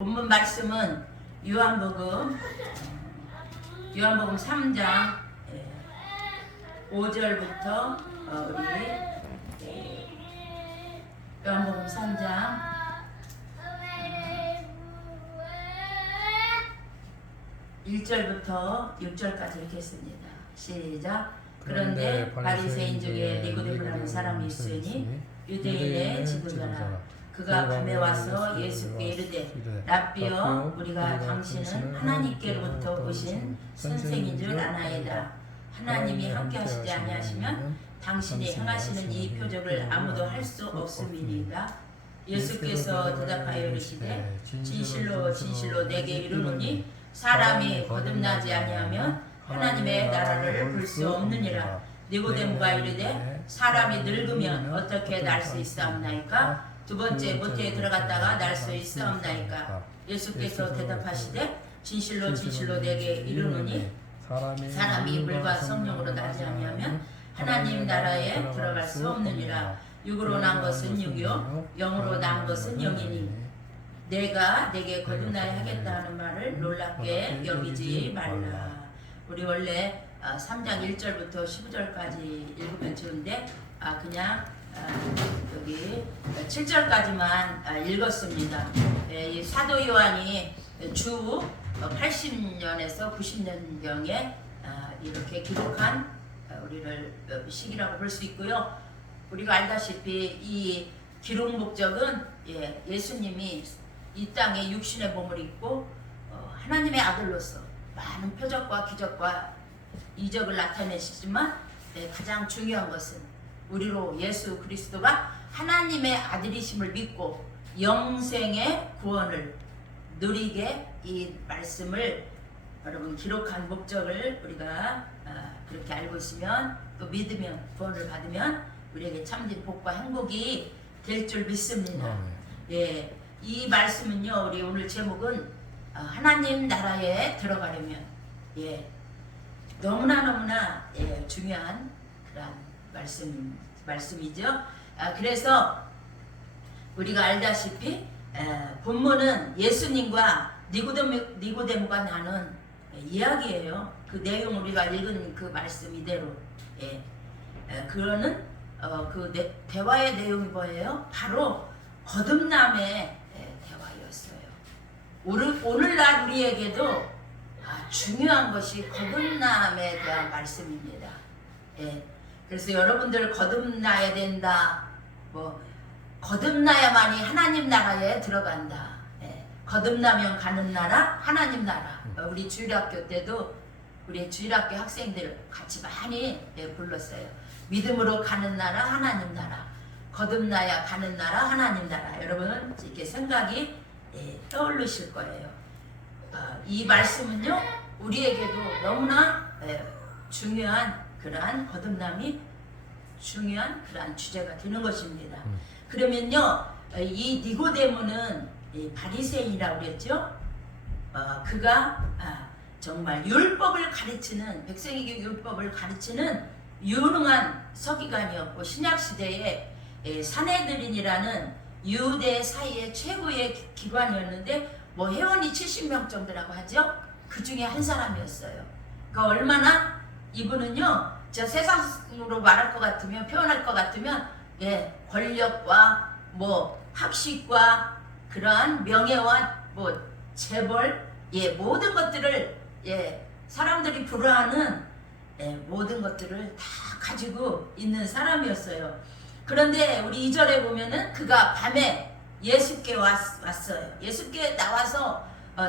본문 말씀은 요한복음 3장 5절부터 우리 요한복음 3장 1절부터 6절까지 읽겠습니다. 시작. 그런데 바리새인 중에 니고데모라는 사람이 있으니 유대인의 지도자라. 그가 밤에 와서 예수께 이르되 라삐여, 우리가 당신은 하나님께로부터 오신 선생인 줄 아나이다. 하나님이 함께 하시지 아니하시면 당신이 행하시는 이 표적을 아무도 할 수 없음이니이다. 예수께서 대답하여 이르시되 진실로 진실로 내게 이르노니 사람이 거듭나지 아니하면 하나님의 나라를 볼 수 없느니라. 니고데모가 이르되 사람이 늙으면 어떻게 날 수 있사옵나이까? 두 번째 모태에 들어갔다가 날 수 있사옵나이까? 예수께서 대답하시되 진실로 진실로 내게 이르노니 사람이 물과 성령으로 나지 아니하면 하나님 나라에 들어갈 수 없느니라. 육으로 난 것은 육이요 영으로 난 것은 영이니 내가 내게 거듭나야 하겠다 하는 말을 놀랍게 여기지 말라. 우리 원래 3장 1절부터 15절까지 읽으면 좋은데 그냥 여기 7절까지만 읽었습니다. 이 사도 요한이 주 80년에서 90년경에 이렇게 기록한 우리를 시기라고 볼 수 있고요. 우리가 알다시피 이 기록 목적은 예수님이 이 땅에 육신의 몸을 입고 하나님의 아들로서 많은 표적과 기적과 이적을 나타내시지만 가장 중요한 것은 우리로 예수 그리스도가 하나님의 아들이심을 믿고 영생의 구원을 누리게 이 말씀을 여러분 기록한 목적을 우리가 그렇게 알고 있으면 또 믿으면 구원을 받으면 우리에게 참된 복과 행복이 될 줄 믿습니다. 이 말씀은요, 우리 오늘 제목은 하나님 나라에 들어가려면 너무나 중요한 그런 말씀이죠. 그래서 우리가 알다시피 본문은 예수님과 니고데모가 나눈 이야기예요. 그 내용 우리가 읽은 그 말씀 이대로 그거는 그 대화의 내용이 뭐예요? 바로 거듭남의 대화였어요. 오늘날 우리에게도 중요한 것이 거듭남에 대한 말씀입니다. 그래서 여러분들 거듭나야 된다. 거듭나야만이 하나님 나라에 들어간다. 거듭나면 가는 나라, 하나님 나라. 우리 주일학교 때도 우리 주일학교 학생들 같이 많이 불렀어요. 믿음으로 가는 나라, 하나님 나라. 거듭나야 가는 나라, 하나님 나라. 여러분 이렇게 생각이 떠오르실 거예요. 이 말씀은요, 우리에게도 너무나 중요한 그러한 거듭남이 중요한 그러한 주제가 되는 것입니다. 그러면요, 이 니고데모는 바리새인이라고 그랬죠. 그가 정말 율법을 가르치는, 백성에게 율법을 가르치는 유능한 서기관이었고, 신약시대에 산헤드린이라는 유대 사이의 최고의 기관이었는데 회원이 70명 정도라고 하죠. 그 중에 한 사람이었어요. 그러니까 얼마나 이분은요, 저 세상으로 말할 것 같으면, 표현할 것 같으면 권력과 학식과 그러한 명예와 재벌 모든 것들을 사람들이 부러워하는 모든 것들을 다 가지고 있는 사람이었어요. 그런데 우리 2절에 보면은 그가 밤에 예수께 왔어요. 예수께 나와서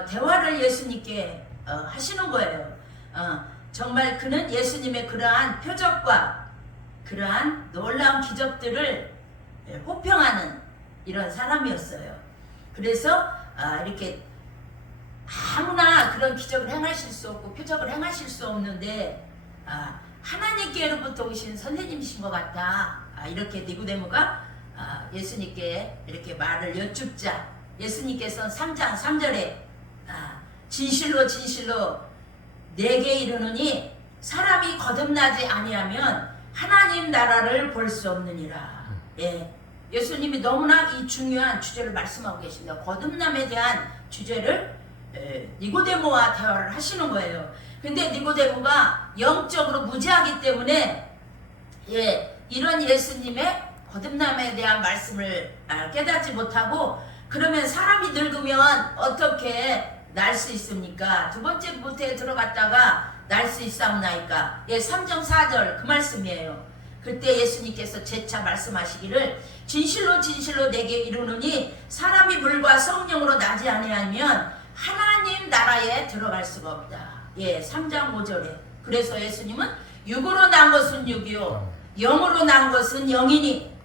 대화를 예수님께 하시는 거예요. 정말 그는 예수님의 그러한 표적과 그러한 놀라운 기적들을 호평하는 이런 사람이었어요. 그래서 이렇게 아무나 그런 기적을 행하실 수 없고 표적을 행하실 수 없는데 하나님께로부터 오신 선생님이신 것 같다. 이렇게 니고데모가 예수님께 이렇게 말을 여쭙자 예수님께서는 3장 3절에 진실로 진실로 내게 이르노니 사람이 거듭나지 아니하면 하나님 나라를 볼 수 없느니라. 예수님이 너무나 이 중요한 주제를 말씀하고 계십니다. 거듭남에 대한 주제를 니고데모와 대화를 하시는 거예요. 근데 니고데모가 영적으로 무지하기 때문에 이런 예수님의 거듭남에 대한 말씀을 깨닫지 못하고, 그러면 사람이 늙으면 어떻게 날 수 있습니까? 두 번째 모태에 들어갔다가 날 수 있사옵나이까? 3장 4절 그 말씀이에요. 그때 예수님께서 재차 말씀하시기를 진실로 진실로 내게 이르노니 사람이 물과 성령으로 나지 아니하면 하나님 나라에 들어갈 수가 없다. 3장 5절에. 그래서 예수님은 육으로 난 것은 육이요 영으로 난 것은 영이니,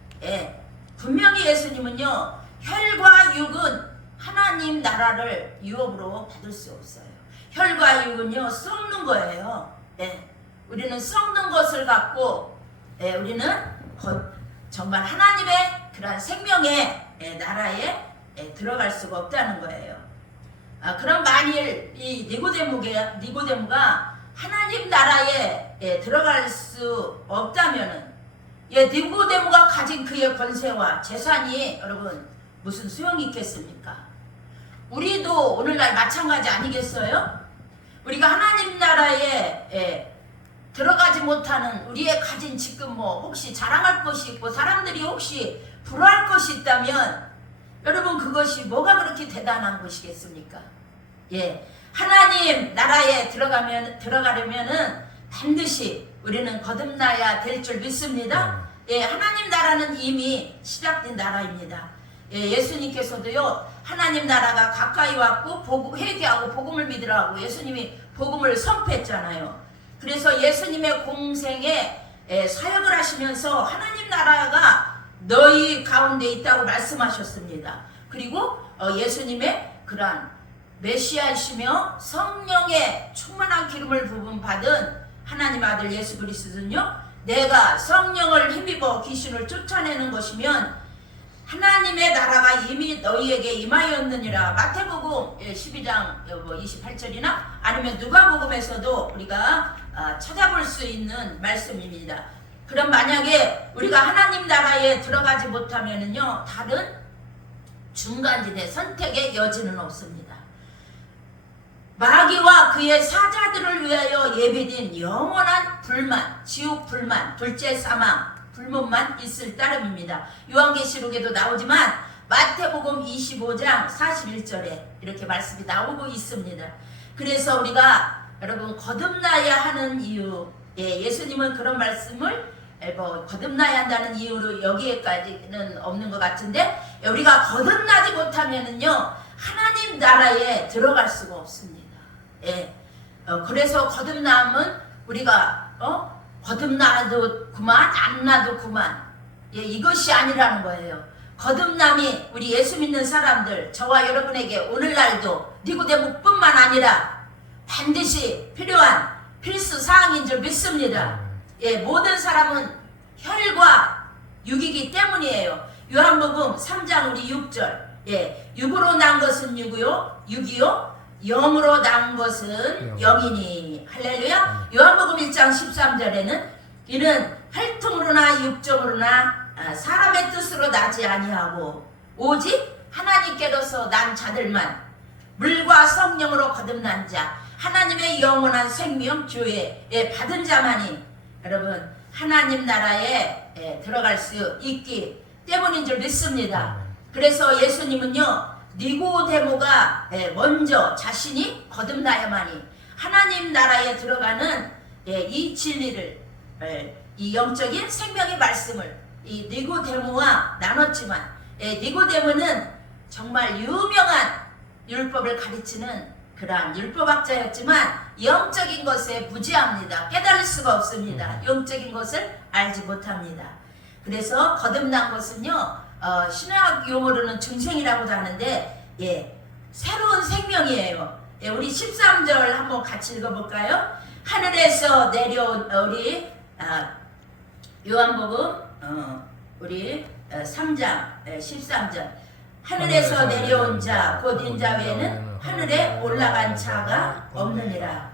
분명히 예수님은요 혈과 육은 하나님 나라를 유업으로 받을 수 없어요. 혈과 육은요 썩는 거예요. 우리는 썩는 것을 갖고 우리는 정말 하나님의 그러한 생명의 나라에 들어갈 수가 없다는 거예요. 그럼 만일 이 니고데모가 하나님 나라에 들어갈 수 없다면은 니고데모가 가진 그의 권세와 재산이 여러분 무슨 소용이 있겠습니까? 우리도 오늘날 마찬가지 아니겠어요? 우리가 하나님 나라에 들어가지 못하는 우리의 가진 지금 혹시 자랑할 것이 있고 사람들이 혹시 부러워할 것이 있다면 여러분 그것이 뭐가 그렇게 대단한 것이겠습니까? 하나님 나라에 들어가려면은 반드시 우리는 거듭나야 될 줄 믿습니다. 하나님 나라는 이미 시작된 나라입니다. 예수님께서도요 하나님 나라가 가까이 왔고 회개하고 복음을 믿으라고 예수님이 복음을 선포했잖아요. 그래서 예수님의 공생에 사역을 하시면서 하나님 나라가 너희 가운데 있다고 말씀하셨습니다. 그리고 예수님의 그러한 메시아이시며 성령의 충만한 기름을 부음 받은 하나님 아들 예수 그리스도는요 내가 성령을 힘입어 귀신을 쫓아내는 것이면 하나님의 나라가 이미 너희에게 임하였느니라. 마태복음 12장 28절이나 아니면 누가복음에서도 우리가 찾아볼 수 있는 말씀입니다. 그럼 만약에 우리가 하나님 나라에 들어가지 못하면은요 다른 중간지대 선택의 여지는 없습니다. 마귀와 그의 사자들을 위하여 예비된 영원한 불만, 지옥 불만, 둘째 사망, 불문만 있을 따름입니다. 요한계시록에도 나오지만 마태복음 25장 41절에 이렇게 말씀이 나오고 있습니다. 그래서 우리가 여러분 거듭나야 하는 이유, 예수님은 그런 말씀을 거듭나야 한다는 이유로 여기에까지는 없는 것 같은데 우리가 거듭나지 못하면은요 하나님 나라에 들어갈 수가 없습니다. 그래서 거듭남은 우리가 거듭나도 그만 안 나도 그만 이것이 아니라는 거예요. 거듭남이 우리 예수 믿는 사람들 저와 여러분에게 오늘날도 니고데모뿐만 아니라 반드시 필요한 필수 사항인 줄 믿습니다. 모든 사람은 혈과 육이기 때문이에요. 요한복음 3장 우리 6절 육으로 난 것은 육이요 영으로 난 것은 영이니. 할렐루야. 요한복음 1장 13절에는 이는 혈통으로나 육정으로나 사람의 뜻으로 나지 아니하고 오직 하나님께로서 난 자들만 물과 성령으로 거듭난 자 하나님의 영원한 생명 교회 받은 자만이 여러분 하나님 나라에 들어갈 수 있기 때문인 줄 믿습니다. 그래서 예수님은요 니고데모가 먼저 자신이 거듭나야만이 하나님 나라에 들어가는 이 진리를 이 영적인 생명의 말씀을 이 니고데모와 나눴지만 니고데모는 정말 유명한 율법을 가르치는 그러한 율법학자였지만 영적인 것에 무지합니다. 깨달을 수가 없습니다. 영적인 것을 알지 못합니다. 그래서 거듭난 것은요 신학 용어로는 중생이라고도 하는데 새로운 생명이에요. 우리 13절 한번 같이 읽어볼까요? 하늘에서 내려온 우리 요한복음 우리 3장 13절 하늘에서 내려온 자 곧 인자 외에는 하늘에 올라간 자가 없느니라.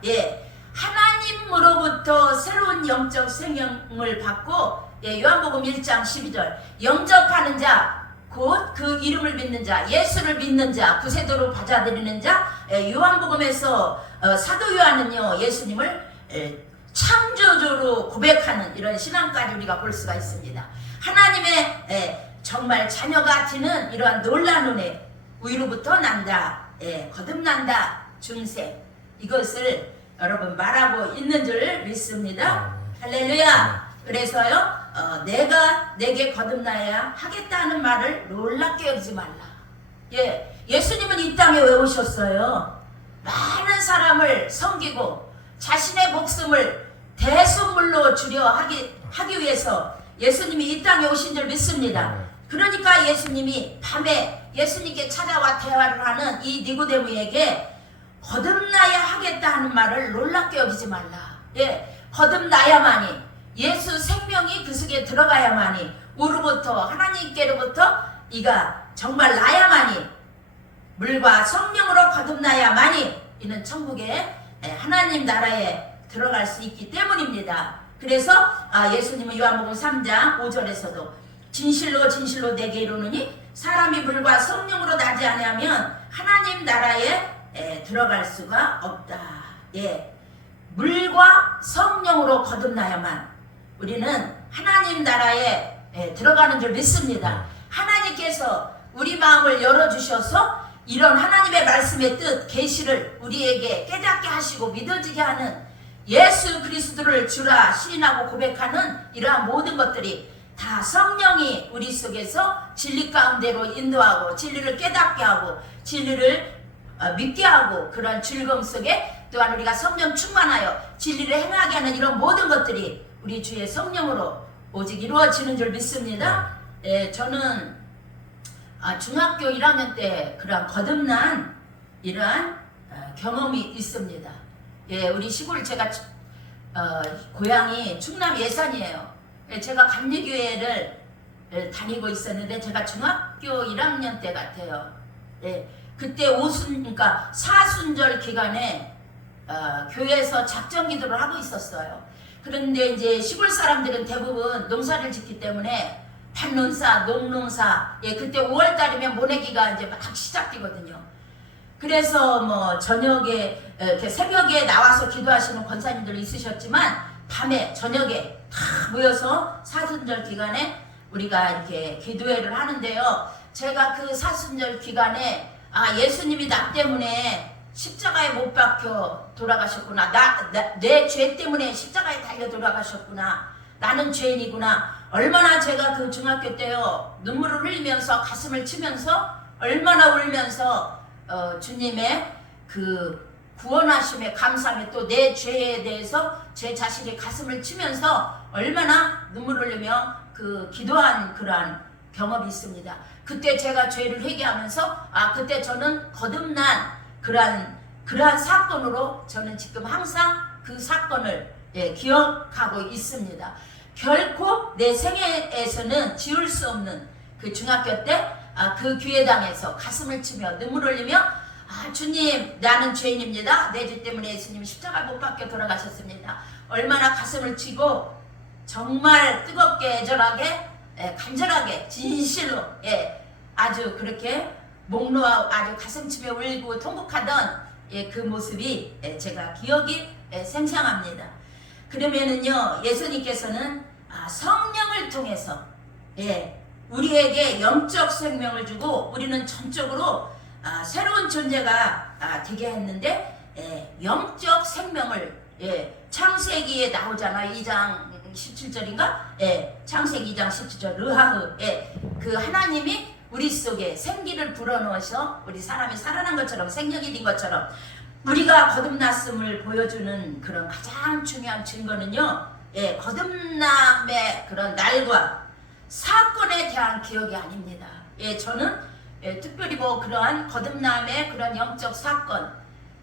하나님으로부터 새로운 영적 생명을 받고 요한복음 1장 12절 영접하는 자 곧 그 이름을 믿는 자, 예수를 믿는 자, 구세도로 받아들이는 자. 요한복음에서 사도 요한은요 예수님을 창조주로 고백하는 이런 신앙까지 우리가 볼 수가 있습니다. 하나님의 정말 자녀가 지는 이러한 놀라운 은혜, 위로부터 난다, 거듭난다, 중생, 이것을 여러분 말하고 있는 줄 믿습니다. 할렐루야. 그래서요 내가 내게 거듭나야 하겠다는 말을 놀랍게 여기지 말라. 예수님은 이 땅에 왜 오셨어요? 많은 사람을 섬기고 자신의 목숨을 대속물로 주려 하기 위해서 예수님이 이 땅에 오신 줄 믿습니다. 그러니까 예수님이 밤에 예수님께 찾아와 대화를 하는 이 니고데모에게 거듭나야 하겠다 하는 말을 놀랍게 여기지 말라. 거듭나야만이, 예수 생명이 그 속에 들어가야만이, 우로부터 하나님께로부터 이가 정말 나야만이, 물과 성령으로 거듭나야만이 이는 천국의 하나님 나라에 들어갈 수 있기 때문입니다. 그래서 예수님은 요한복음 3장 5절에서도 진실로 진실로 내게 이르노니 사람이 물과 성령으로 나지 아니하면 하나님 나라에 들어갈 수가 없다. 물과 성령으로 거듭나야만 우리는 하나님 나라에 들어가는 줄 믿습니다. 하나님께서 우리 마음을 열어주셔서 이런 하나님의 말씀의 뜻, 계시를 우리에게 깨닫게 하시고 믿어지게 하는, 예수 그리스도를 주라 시인하고 고백하는 이러한 모든 것들이 다 성령이 우리 속에서 진리 가운데로 인도하고 진리를 깨닫게 하고 진리를 믿게 하고, 그런 즐거움 속에 또한 우리가 성령 충만하여 진리를 행하게 하는 이런 모든 것들이 우리 주의 성령으로 오직 이루어지는 줄 믿습니다. 저는 중학교 1학년 때 그런 거듭난 이러한 경험이 있습니다. 우리 시골, 제가 고향이 충남 예산이에요. 제가 감리교회를 다니고 있었는데 제가 중학교 1학년 때 같아요. 그때 그러니까 사순절 기간에 교회에서 작정 기도를 하고 있었어요. 그런데 이제 시골 사람들은 대부분 농사를 짓기 때문에 밭농사, 농농사, 그때 5월달이면 모내기가 이제 막 시작되거든요. 그래서 뭐 저녁에 이렇게 새벽에 나와서 기도하시는 권사님들 있으셨지만 밤에 저녁에 다 모여서 사순절 기간에 우리가 이렇게 기도회를 하는데요. 제가 그 사순절 기간에 예수님이 나 때문에 십자가에 못 박혀 돌아가셨구나. 내 죄 때문에 십자가에 달려 돌아가셨구나. 나는 죄인이구나. 얼마나 제가 그 중학교 때요 눈물을 흘리면서 가슴을 치면서 얼마나 울면서 주님의 그 구원하심에 감사하며 또 내 죄에 대해서 제 자신이 가슴을 치면서 얼마나 눈물을 흘리며 그 기도한 그러한 경험이 있습니다. 그때 제가 죄를 회개하면서 그때 저는 거듭난 그러한 사건으로 저는 지금 항상 그 사건을 기억하고 있습니다. 결코 내 생애에서는 지울 수 없는 그 중학교 때 그 교회당에서 가슴을 치며 눈물을 흘리며 주님, 나는 죄인입니다. 내 죄 때문에 예수님 십자가 못 박혀 돌아가셨습니다. 얼마나 가슴을 치고 정말 뜨겁게 애절하게 간절하게 진실로 아주 그렇게 목놓아 아주 가슴치며 울고 통곡하던 그 모습이 제가 기억이 생생합니다. 그러면은요 예수님께서는 성령을 통해서 우리에게 영적 생명을 주고 우리는 전적으로 새로운 존재가 되게 했는데 영적 생명을 창세기에 나오잖아. 2장 17절인가? 창세기 2장 17절 르하흐 그 하나님이 우리 속에 생기를 불어넣어서 우리 사람이 살아난 것처럼 생명이 된 것처럼 우리가 거듭났음을 보여주는 그런 가장 중요한 증거는요 거듭남의 그런 날과 사건에 대한 기억이 아닙니다. 저는 특별히 뭐 그러한 거듭남의 그런 영적 사건,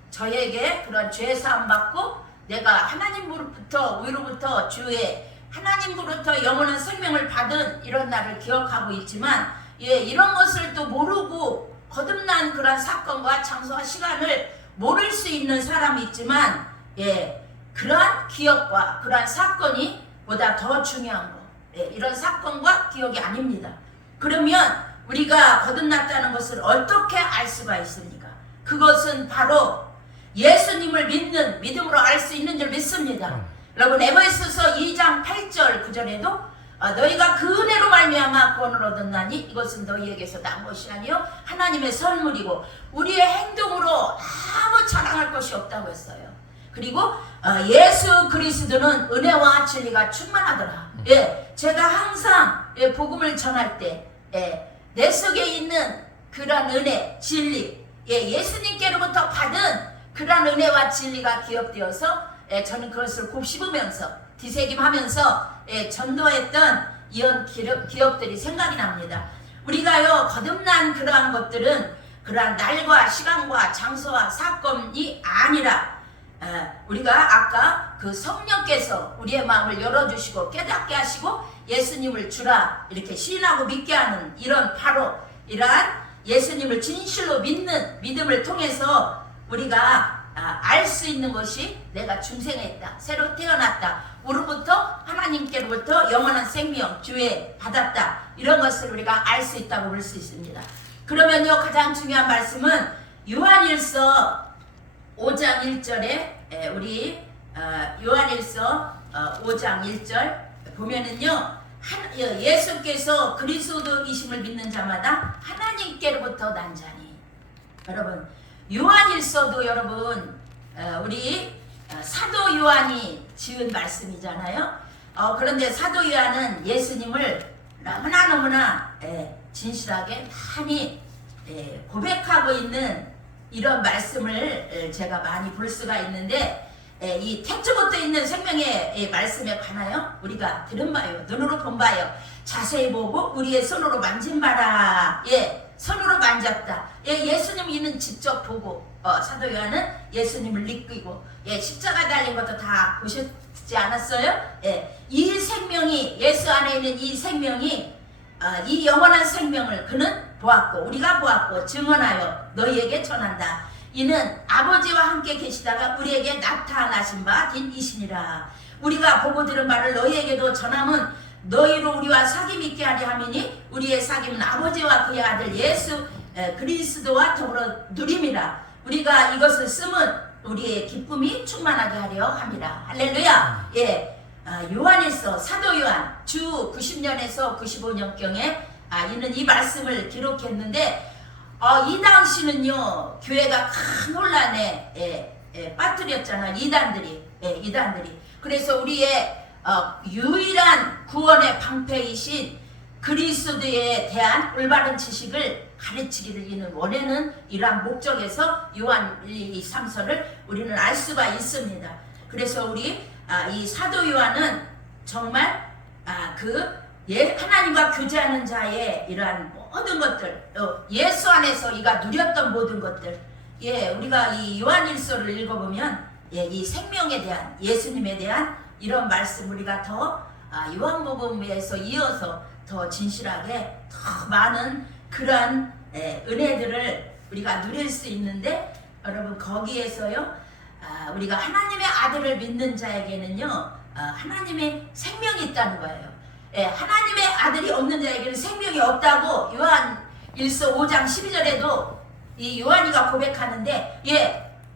저에게 그런 죄 사함 받고 내가 하나님으로부터 위로부터 주의 하나님으로부터 영원한 생명을 받은 이런 날을 기억하고 있지만 이런 것을 또 모르고 거듭난 그런 사건과 장소와 시간을 모를 수 있는 사람이 있지만 그러한 기억과 그러한 사건이 보다 더 중요한 거 이런 사건과 기억이 아닙니다. 그러면 우리가 거듭났다는 것을 어떻게 알 수가 있습니까? 그것은 바로 예수님을 믿는 믿음으로 알 수 있는 줄 믿습니다. 여러분 에베소서 2장 8절 9절에도 너희가 그 은혜로 말미암아 구원을 얻었나니 이것은 너희에게서 난 것이 아니요 하나님의 선물이고 우리의 행동으로 아무 자랑할 것이 없다고 했어요. 그리고 예수 그리스도는 은혜와 진리가 충만하더라. 예, 제가 항상 복음을 전할 때 내 속에 있는 그런 은혜, 진리, 예수님께로부터 받은 그런 은혜와 진리가 기억되어서 저는 그것을 곱씹으면서 뒤새김하면서 전도했던 이런 기억들이 생각이 납니다. 우리가요 거듭난 그러한 것들은 그러한 날과 시간과 장소와 사건이 아니라 우리가 아까 그 성령께서 우리의 마음을 열어주시고 깨닫게 하시고 예수님을 주라 이렇게 시인하고 믿게 하는 이런 바로 이러한 예수님을 진실로 믿는 믿음을 통해서 우리가 알 수 있는 것이 내가 중생했다, 새로 태어났다, 우로부터 하나님께로부터 영원한 생명 주에 받았다, 이런 것을 우리가 알 수 있다고 볼 수 있습니다. 그러면요 가장 중요한 말씀은 요한일서 5장 1절에 우리 요한일서 5장 1절 보면은요 예수께서 그리스도이심을 믿는 자마다 하나님께로부터 난 자니. 여러분 요한일서도 여러분 우리 사도 요한이 지은 말씀이잖아요. 그런데 사도 요한은 예수님을 너무나 진실하게 많이 고백하고 있는 이런 말씀을 제가 많이 볼 수가 있는데 이 태초부터 있는 생명의 말씀에 관하여 우리가 들은 바요 눈으로 본 바요 자세히 보고 우리의 손으로 만진 바라. 손으로 만졌다. 예수님 이는 직접 보고 사도 요한은 예수님을 느끼고 십자가 달린 것도 다 보셨지 않았어요? 이 생명이 예수 안에 있는 이 생명이 이 영원한 생명을 그는 보았고 우리가 보았고 증언하여 너희에게 전한다. 이는 아버지와 함께 계시다가 우리에게 나타나신 바 된 이시니라. 우리가 보고 들은 바를 너희에게도 전함은 너희로 우리와 사귐 있게 하려 함이니 우리의 사귐은 아버지와 그의 아들 예수 그리스도와 더불어 누림이라. 우리가 이것을 쓰면 우리의 기쁨이 충만하게 하려 함이라. 할렐루야. 요한일서 사도 요한 주 90년에서 95년경에 이는 이 말씀을 기록했는데 이 당시는요 교회가 큰 혼란에 빠뜨렸잖아요. 이단들이. 그래서 우리의 유일한 구원의 방패이신 그리스도에 대한 올바른 지식을 가르치기를 이는 원하는 이러한 목적에서 요한 1, 2, 3서를 우리는 알 수가 있습니다. 그래서 우리 이 사도 요한은 정말 하나님과 교제하는 자의 이러한 모든 것들, 예수 안에서 이가 누렸던 모든 것들, 우리가 이 요한일서를 읽어보면 이 생명에 대한 예수님에 대한 이런 말씀 우리가 더 요한복음에서 이어서 더 진실하게 더 많은 그런 은혜들을 우리가 누릴 수 있는데 여러분 거기에서요 우리가 하나님의 아들을 믿는 자에게는요 하나님의 생명이 있다는 거예요. 하나님의 아들이 없는 자에게는 생명이 없다고 요한일서 5장 12절에도 이 요한이가 고백하는데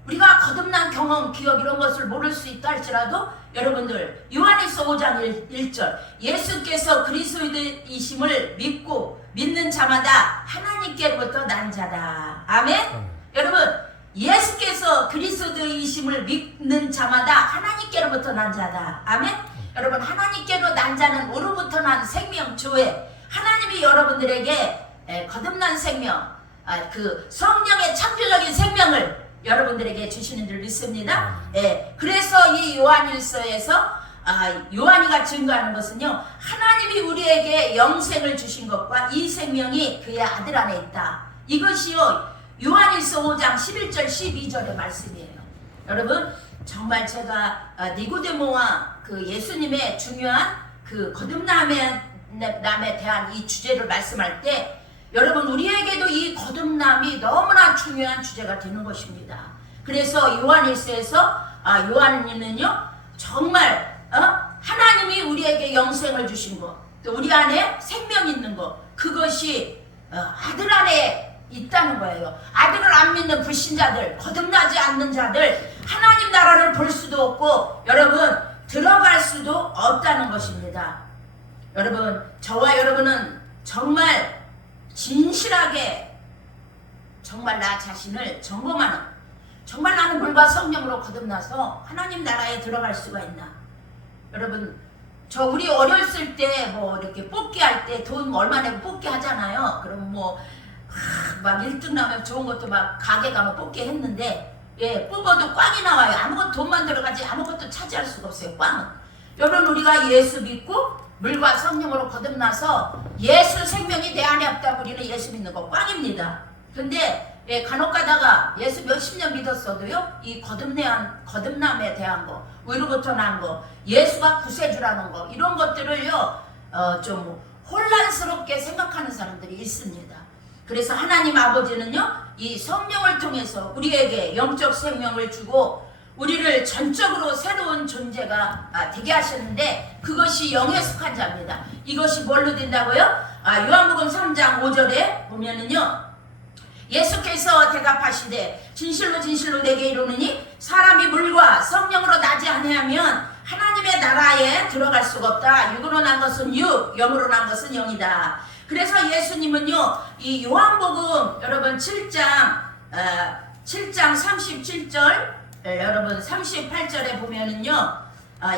우리가 거듭난 경험, 기억 이런 것을 모를 수 있다 할지라도 여러분들 요한일서 5장 1절 예수께서 그리스도이심을 믿는 자마다 하나님께로부터 난 자다. 아멘. 여러분 예수께서 그리스도이심을 믿는 자마다 하나님께로부터 난 자다. 아멘. 여러분 하나님께로 난 자는 우로부터 난 생명 조회 하나님이 여러분들에게 거듭난 생명 그 성령의 창조적인 생명을 여러분들에게 주시는 줄 믿습니다. 그래서 이 요한일서에서 요한이가 증거하는 것은요 하나님이 우리에게 영생을 주신 것과 이 생명이 그의 아들 안에 있다. 이것이요 요한일서 5장 11절 12절의 말씀이에요. 여러분 정말 제가 니고데모와 그 예수님의 중요한 그 거듭남에 대한 이 주제를 말씀할 때 여러분 우리에게도 이 거듭남이 너무나 중요한 주제가 되는 것입니다. 그래서 요한일서에서 요한은요 정말 하나님이 우리에게 영생을 주신 것, 또 우리 안에 생명 있는 것, 그것이 아들 안에 있다는 거예요. 아들을 안 믿는 불신자들, 거듭나지 않는 자들, 하나님 나라를 볼 수도 없고 여러분 들어갈 수도 없다는 것입니다. 여러분, 저와 여러분은 정말 진실하게 정말 나 자신을 점검하는, 정말 나는 물과 성령으로 거듭나서 하나님 나라에 들어갈 수가 있나. 여러분, 우리 어렸을 때 뭐 이렇게 뽑기 할 때 돈 얼마 내고 뽑기 하잖아요. 그럼 막 1등 나면 좋은 것도 막 가게 가면 뽑기 했는데, 예, 뽑아도 꽝이 나와요. 아무것도 돈만 들어가지 아무것도 차지할 수가 없어요. 꽝은. 여러분, 우리가 예수 믿고 물과 성령으로 거듭나서 예수 생명이 내 안에 없다고 우리는 예수 믿는 거 꽝입니다. 근데 예, 간혹 가다가 예수 몇십 년 믿었어도요, 이 거듭남에 대한 거, 위로부터 난 거, 예수가 구세주라는 거, 이런 것들을요 좀 혼란스럽게 생각하는 사람들이 있습니다. 그래서 하나님 아버지는요, 이 성령을 통해서 우리에게 영적 생명을 주고 우리를 전적으로 새로운 존재가 되게 하셨는데, 그것이 영에 속한 자입니다. 이것이 뭘로 된다고요? 요한복음 3장 5절에 보면은요, 예수께서 대답하시되 진실로 진실로 내게 이르노니 사람이 물과 성령으로 나지 아니하면 하나님의 나라에 들어갈 수가 없다. 육으로 난 것은 육, 영으로 난 것은 영이다. 그래서 예수님은요, 이 요한복음 여러분 7장 37절 여러분 38절에 보면은요,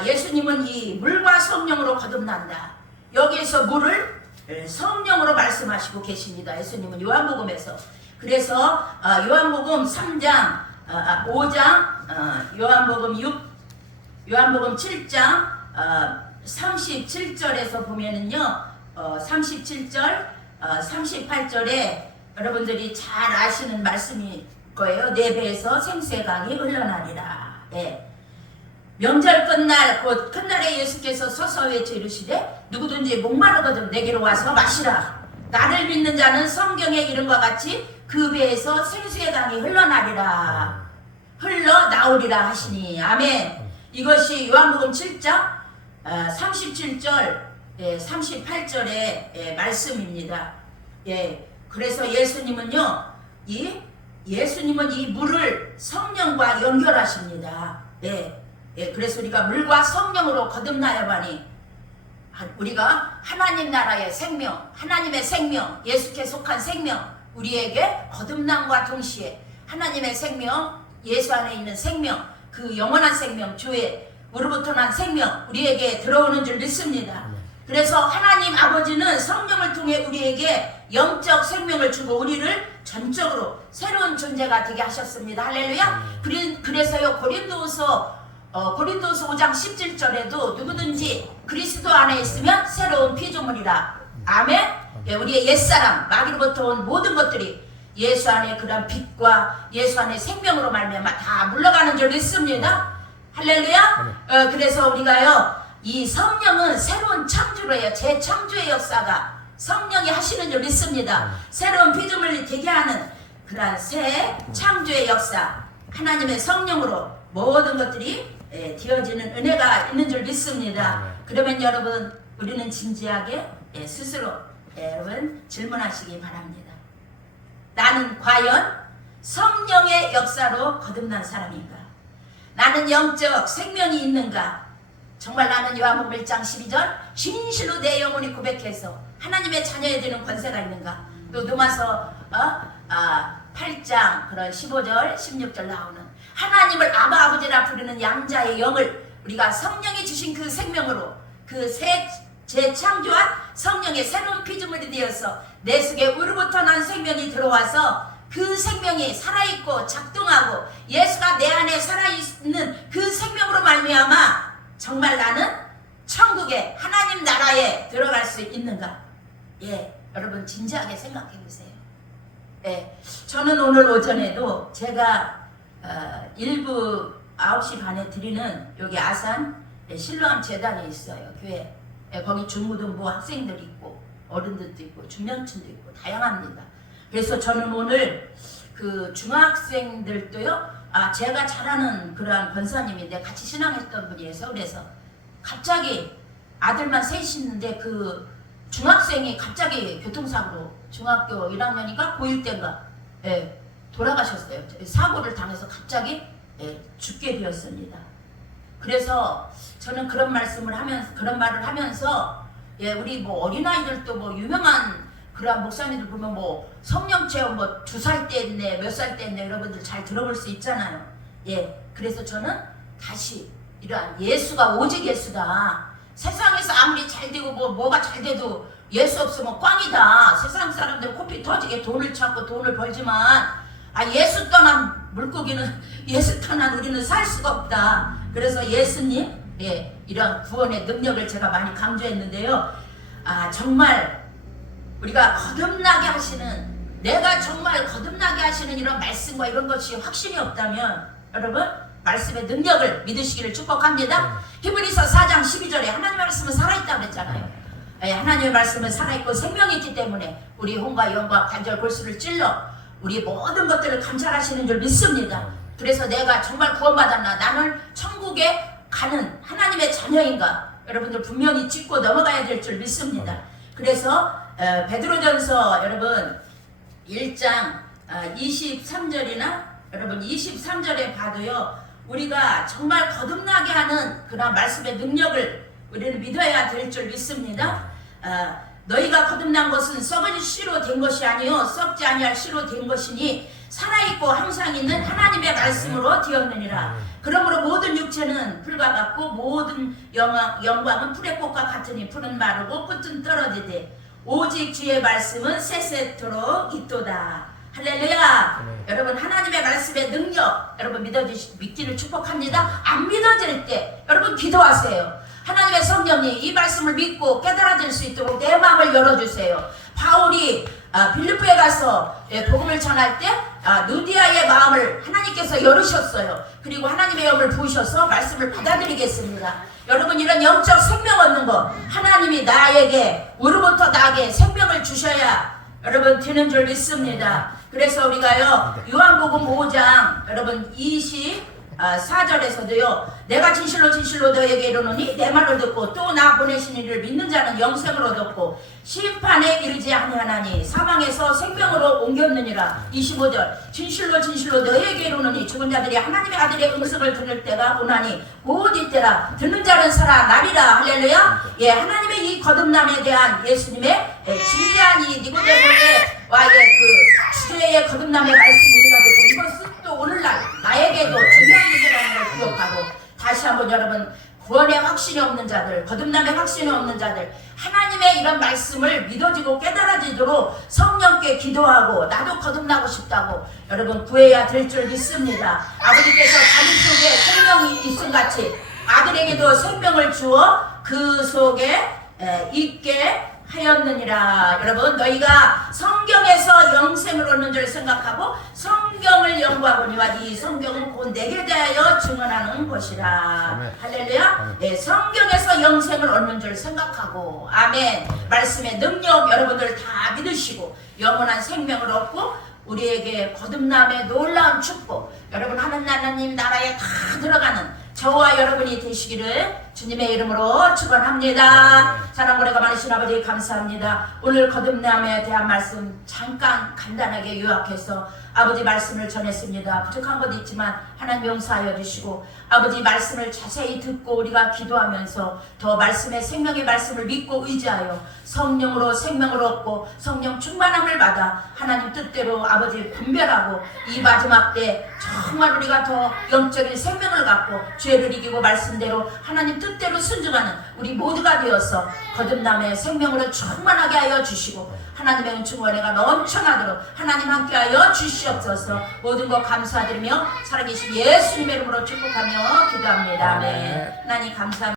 예수님은 이 물과 성령으로 거듭난다. 여기에서 물을 성령으로 말씀하시고 계십니다. 예수님은 요한복음에서. 그래서 요한복음 3장 5장 요한복음 7장 37절에서 보면은요, 37절 38절에 여러분들이 잘 아시는 말씀일 거예요. 내 배에서 생수의 강이 흘러나리라. 예. 명절 끝날 곧 큰날에 예수께서 서서 외쳐 이르시되 누구든지 목마르거든 내게로 와서 마시라. 나를 믿는 자는 성경의 이름과 같이 그 배에서 생수의 강이 흘러나리라. 흘러나오리라 하시니. 아멘. 이것이 요한복음 7장 37절 38절의 말씀입니다. 예. 그래서 예수님은요, 예수님은 이 물을 성령과 연결하십니다. 예. 예, 그래서 우리가 물과 성령으로 거듭나야만이 우리가 하나님 나라의 생명, 하나님의 생명, 예수께 속한 생명, 우리에게 거듭남과 동시에 하나님의 생명, 예수 안에 있는 생명, 그 영원한 생명, 주의 우로부터 난 생명 우리에게 들어오는 줄 믿습니다. 그래서 하나님 아버지는 성령을 통해 우리에게 영적 생명을 주고 우리를 전적으로 새로운 존재가 되게 하셨습니다. 할렐루야. 그래서요, 고린도서 5장 17절에도 누구든지 그리스도 안에 있으면 새로운 피조물이라. 아멘. 예, 우리의 옛사람 마귀로부터 온 모든 것들이 예수 안에 그런 빛과 예수 안에 생명으로 말미암아 다 물러가는 줄 믿습니다. 할렐루야. 그래서 우리가요, 이 성령은 새로운 창조로요, 재창조의 역사가 성령이 하시는 줄 믿습니다. 새로운 피조물이 되게 하는 그러한 새 창조의 역사, 하나님의 성령으로 모든 것들이 되어지는 은혜가 있는 줄 믿습니다. 그러면 여러분, 우리는 진지하게 스스로 여러분 질문하시기 바랍니다. 나는 과연 성령의 역사로 거듭난 사람인가? 나는 영적 생명이 있는가? 정말 나는 요한복음 1장 12절 진실로 내 영혼이 고백해서 하나님의 자녀에 되는 권세가 있는가? 또 누가서 8장 그런 15절 16절 나오는 하나님을 아버지라 부르는 양자의 영을 우리가 성령이 주신 그 생명으로 그 새 재창조한 성령의 새로운 피조물이 되어서 내 속에 우로부터 난 생명이 들어와서 그 생명이 살아있고 작동하고 예수가 내 안에 살아있는 그 생명으로 말미암아 정말 나는 천국의 하나님 나라에 들어갈 수 있는가? 예, 여러분 진지하게 생각해 보세요. 예, 저는 오늘 오전에도 제가 일부 9시 반에 드리는 여기 아산 실로암 재단에 있어요. 교회. 거기 중고등부 학생들 있고 어른들도 있고 중년층도 있고 다양합니다. 그래서 저는 오늘 그 중학생들도요, 제가 잘 아는 그러한 권사님인데 같이 신앙했던 분이에요. 서울에서. 갑자기 아들만 셋이 있는데 그 중학생이 갑자기 교통사고로 중학교 1학년인가 고1 때인가 예, 돌아가셨어요. 사고를 당해서 갑자기 죽게 되었습니다. 그래서 저는 그런 말씀을 하면서 그런 말을 하면서 우리 뭐 어린아이들도 뭐 유명한 그러한 목사님들 보면 뭐 성령 체험 뭐 2살 때 했네 몇 살 때 했네 여러분들 잘 들어볼 수 있잖아요. 그래서 저는 다시 이러한 예수가 오직 예수다. 세상에서 아무리 잘 되고 뭐가 잘 돼도 예수 없으면 꽝이다. 세상 사람들 코피 터지게 돈을 찾고 돈을 벌지만 예수 떠난 물고기는 예수 떠난 우리는 살 수가 없다. 그래서 예수님 이런 구원의 능력을 제가 많이 강조했는데요. 정말 우리가 거듭나게 하시는 내가 정말 거듭나게 하시는 이런 말씀과 이런 것이 확신이 없다면 여러분 말씀의 능력을 믿으시기를 축복합니다. 히브리서 4장 12절에 하나님의 말씀은 살아있다고 그랬잖아요. 하나님의 말씀은 살아있고 생명이 있기 때문에 우리 혼과 영과 관절 골수를 찔러 우리 모든 것들을 감찰하시는 줄 믿습니다. 그래서 내가 정말 구원받았나 나는 천국에 가는 하나님의 자녀인가 여러분들 분명히 짚고 넘어가야 될 줄 믿습니다. 그래서 베드로전서 여러분 1장 23절이나 여러분 23절에 봐도요. 우리가 정말 거듭나게 하는 그런 말씀의 능력을 우리는 믿어야 될 줄 믿습니다. 너희가 거듭난 것은 썩은 씨로 된 것이 아니요 썩지 아니할 씨로 된 것이니 살아있고 항상 있는 하나님의 말씀으로 되었느니라. 그러므로 모든 육체는 풀과 같고 모든 영광은 풀의 꽃과 같으니 풀은 마르고 꽃은 떨어지되 오직 주의 말씀은 세세토록 있도다. 할렐루야. 여러분 하나님의 말씀의 능력 여러분 믿기를 축복합니다. 안 믿어질 때 여러분 기도하세요. 하나님의 성령님 이 말씀을 믿고 깨달아질 수 있도록 내 마음을 열어주세요. 바울이 빌립보에 가서 복음을 전할 때 누디아의 마음을 하나님께서 열으셨어요. 그리고 하나님의 영을 부으셔서 말씀을 받아들이겠습니다. 여러분 이런 영적 생명 얻는 거 하나님이 나에게 우리부터 나에게 생명을 주셔야 여러분 되는 줄 믿습니다. 그래서 우리가요 요한복음 5장 여러분 24절에서도요 내가 진실로 진실로 너에게 이르노니 내 말을 듣고 또 나 보내신 이를 믿는 자는 영생을 얻었고 심판에 이르지 아니하나니 사망에서 생명으로 옮겼느니라. 25절 진실로 진실로 너에게 이르노니 죽은 자들이 하나님의 아들의 음성을 들을 때가 오나니 곧 이때라. 듣는 자는 살아나리라. 할렐루야. 하나님의 이 거듭남에 대한 예수님의 진리한 이 니고데모의 와의 그 주제의 거듭남의 말씀 우리가 듣고 이것은 또 오늘날 나에게도 중요한 문제라는 걸 기억하고 다시 한번 여러분 구원의 확신이 없는 자들 거듭남의 확신이 없는 자들 하나님의 이런 말씀을 믿어지고 깨달아지도록 성령께 기도하고 나도 거듭나고 싶다고 여러분 구해야 될 줄 믿습니다. 아버지께서 자기 속에 생명이 있음같이 아들에게도 생명을 주어 그 속에 있게 하였느니라. 여러분 너희가 성경에서 영생을 얻는 줄 생각하고 성경을 연구하거니와 이 성경은 곧 내게 대하여 증언하는 것이라. 아멘. 할렐루야. 성경에서 영생을 얻는 줄 생각하고 아멘. 말씀의 능력 여러분들 다 믿으시고 영원한 생명을 얻고 우리에게 거듭남의 놀라운 축복 여러분 하나님 나라에 다 들어가는 저와 여러분이 되시기를 주님의 이름으로 축원합니다. 사랑고래가 많으신 아버지 감사합니다. 오늘 거듭남에 대한 말씀 잠깐 간단하게 요약해서 아버지 말씀을 전했습니다. 부족한 것 있지만 하나님 용서하여 주시고 아버지 말씀을 자세히 듣고 우리가 기도하면서 더 말씀의 생명의 말씀을 믿고 의지하여 성령으로 생명을 얻고 성령 충만함을 받아 하나님 뜻대로 아버지 분별하고 이 마지막 때 정말 우리가 더 영적인 생명을 갖고 죄를 이기고 말씀대로 하나님 뜻대로 순종하는 우리 모두가 되어서 거듭남의 생명으로 충만하게 하여 주시고 하나님의 은총과 은혜가 넘쳐나도록 하나님 함께하여 주시옵소서. 모든 것 감사드리며 살아계신 예수님의 이름으로 축복하며 기도합니다. 아멘. 하나님 감사합니다.